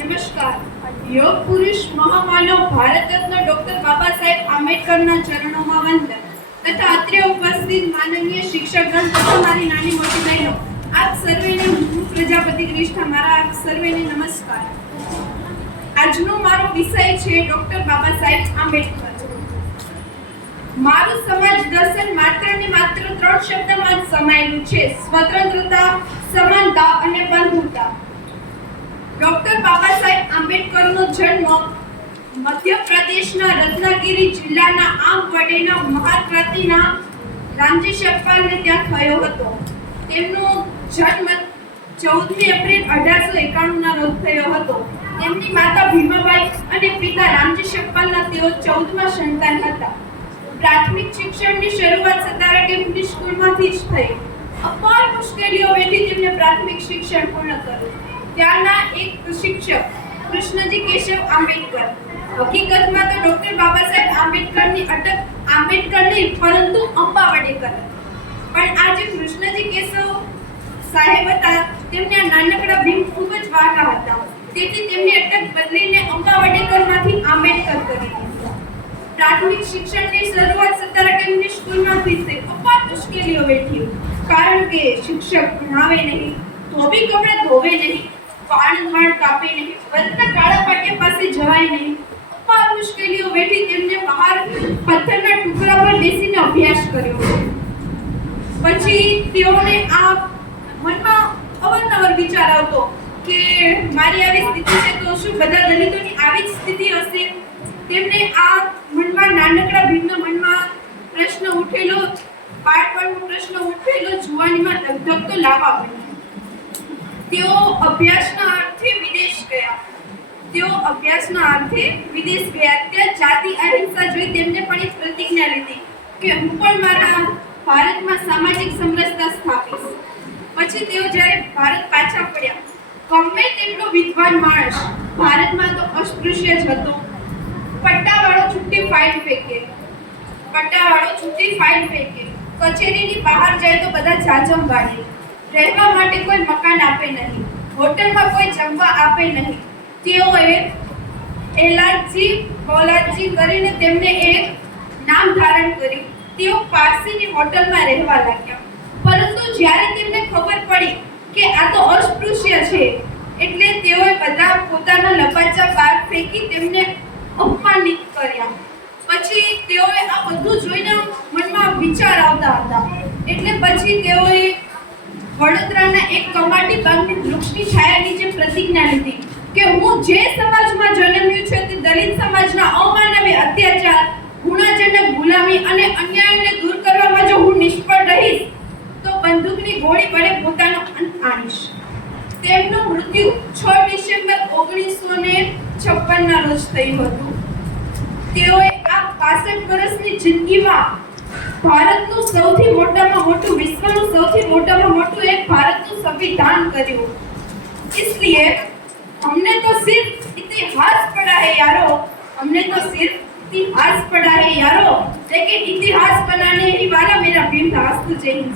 નમસ્કાર. યોગ પુરુષ મહામાનવ ભારત રત્ન ડોક્ટર બાબા સાહેબ આંબેડકરના ચરણોમાં વંદન તથા અત્રે ઉપસ્થિત માનનીય શિક્ષકગણ તથા મારી નાની મોટી બહેનો. આપ સર્વેને હું પ્રજાપતિ ગ્રીષ્ઠા, મારા આપ સર્વેને નમસ્કાર. આજનો મારો વિષય છે ડોક્ટર બાબા સાહેબ આંબેડકર. મારું સમાજ દર્શન માત્ર ને માત્ર ત્રણ શબ્દમાં જ સમાયેલું છે. સ્વતંત્રતા, સમાનતા ડોક્ટર બાબા આંબેડકરનો જન્મ મધ્યપ્રદેશના રત્નાગીરી જિલ્લાના આમ વડેના મહાક્રાંતિના રામજી શકપાલને ત્યાં થયો હતો. તેમનો જન્મ ચૌદમી એપ્રિલ અઢારસો એકાણુંના રોજ થયો હતો. તેમની માતા ભીમાબાઈ અને પિતા રામજી શકપાલના તેઓ ચૌદમા સંતાન હતા. પ્રાથમિક શિક્ષણની શરૂઆત સતારા કેમ્પની સ્કૂલમાંથી જ થઈ. અપાર મુશ્કેલીઓ વેઠી તેમને પ્રાથમિક શિક્ષણ પૂર્ણ કર્યું. ત્યાંના એક શિક્ષક કૃષ્ણજી કેશવ આંબેડકર. હકીકતમાં તો ડોક્ટર બાબા સાહેબ આંબેડકરની અટક આંબેડકર નહીં પરંતુ અંબા વડેકર. પણ આ જે કૃષ્ણજી કેશવ સાહેબ હતા, તેમને નાનકડા ભીમ ખૂબ જ વાલા હતા. તેથી તેમની અટક બદલીને અંબા વડેકરમાંથી આંબેડકર કરી પ્રાથમિક શિક્ષણની શરૂઆત સતારા કેમ્પની સ્કૂલમાં થઈ અપાર મુશ્કેલીઓ વેઠી કારણ કે શિક્ષક ભણાવે નહીં ધોબી કપડાં ધોવે નહીં. વાળ વાળ કાપી નહીં વર્ગના કાળા પાટિયા પાસે જવાય નહીં. અપાર મુશ્કેલીઓ વેઠી તેમને બહાર પથ્થરના ટુકડા પર બેસીને અભ્યાસ કર્યો. પછી તેઓને આ મનમાં અવારનવાર વિચાર આવતો કે મારી આવી સ્થિતિ છે તો શું બધા દલિતોની આવી જ સ્થિતિ હશે? તેમને આ મનમાં નાનકડા ભીમના મનમાં પ્રશ્ન ઉઠેલો, બાળપણનો પ્રશ્ન ઉઠેલો, જુવાનીમાં ધગધગતો લાવવા બન્યો તેઓ અભ્યાસના અર્થે વિદેશ ગયા. તેઓ અભ્યાસના અર્થે વિદેશ ગયા. ત્યાં જાતિ અહિંસા જોઈ તેમને પણ એક પ્રતિજ્ઞા લીધી કે હું પણ મારા ભારતમાં સામાજિક સમરસતા સ્થાપીશ. પછી તેઓ જ્યારે ભારત પાછા પડ્યા, ગમે તેટલો વિદ્વાન માણસ ભારતમાં તો અસ્પૃશ્ય જ હતો. પટ્ટાવાળો છૂટી ફાઇલ ફેંકે. પટ્ટાવાળો છૂટી ફાઇલ ફેંકે. કચેરીની બહાર જાય તો બધા જાજમ વાળે રહેવા માટે કોઈ મકાન આપે નહીં. હોટલમાં કોઈ જમવા આપે નહીં. તેઓએ એલાજી બોલાજી કરીને તેમને એક નામ ધારણ કર્યું. તેઓ પારસીની હોટલમાં રહેવા લાગ્યા. પરંતુ જ્યારે તેમને ખબર પડી કે આ તો અસ્પૃશ્ય છે, એટલે તેઓએ બધા પોતાના લપાચા બહાર ફેંકી તેમને અપમાનિત કર્યા. પછી તેઓએ આ બધું જોઈને મનમાં વિચાર આવતા હતા. એટલે પછી તેઓએ વડોદરાના એક કમાટી બાગની વૃક્ષની છાયા નીચે પ્રતિજ્ઞા લીધી કે હું જે સમાજમાં જન્મ્યું છે તે દલિત સમાજના અમાનવી અત્યાચાર, ગુણાજનક ગુલામી અને અન્યાયને દૂર કરવામાં જો હું નિષ્ફળ રહીશ, તો બંદૂકની ગોળી વડે પોતાનો અંત આણીશ. તેમનું મૃત્યુ છ ડિસેમ્બર ઓગણીસો ને છપ્પનના રોજ થયું હતું. તેઓએ આ પાસઠ વર્ષની જિંદગીમાં ભારતનું સૌથી મોટામાં મોટું વિશ્વનું સૌથી મોટામાં મોટું એક ભારતનું સંવિધાન કર્યું इसलिए हमने तो सिर्फ इतिहास पढ़ा है यारो हमने तो सिर्फ इतिहास पढ़ा है यारो लेकिन इतिहास बनाने ही वाला मेरा भीम दास जय हिंद